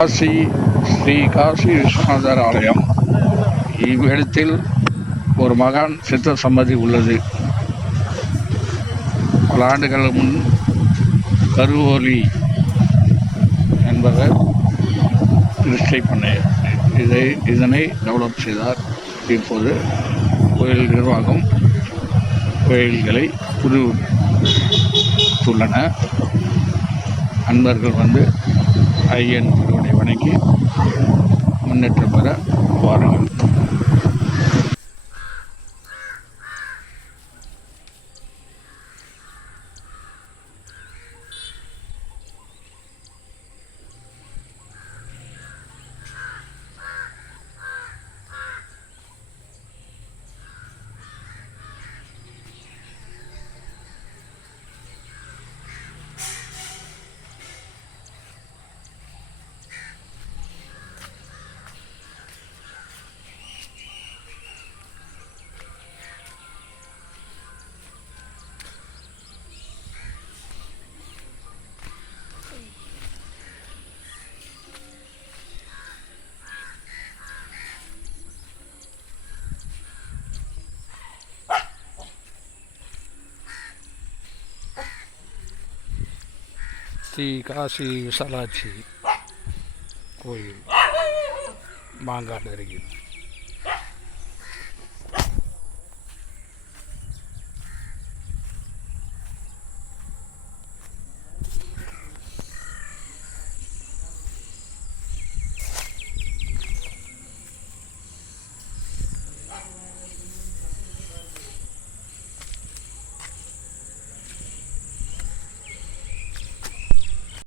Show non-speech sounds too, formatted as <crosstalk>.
காசி ஸ்ரீ காசி விஸ்வநாதர் ஆலயம் <laughs> இவ்விடத்தில் ஒரு மகான் சித்த சம்மதி உள்ளது. பல ஆண்டுகள் முன் கருவோலி என்பவர் நிஷ்டை பண்ண இதை இதனை டெவலப் செய்தார். இப்போது கோயில் நிர்வாகம் கோயில்களை புதுப்பித்துள்ளன. அன்பர்கள் வந்து ஐயன் திருவனை வணங்கி முன்னேற்றம் பெற வாருங்கள் ஸ்ரீ காசி விசாலாட்சி கோயில் மாங்காடு அருகில்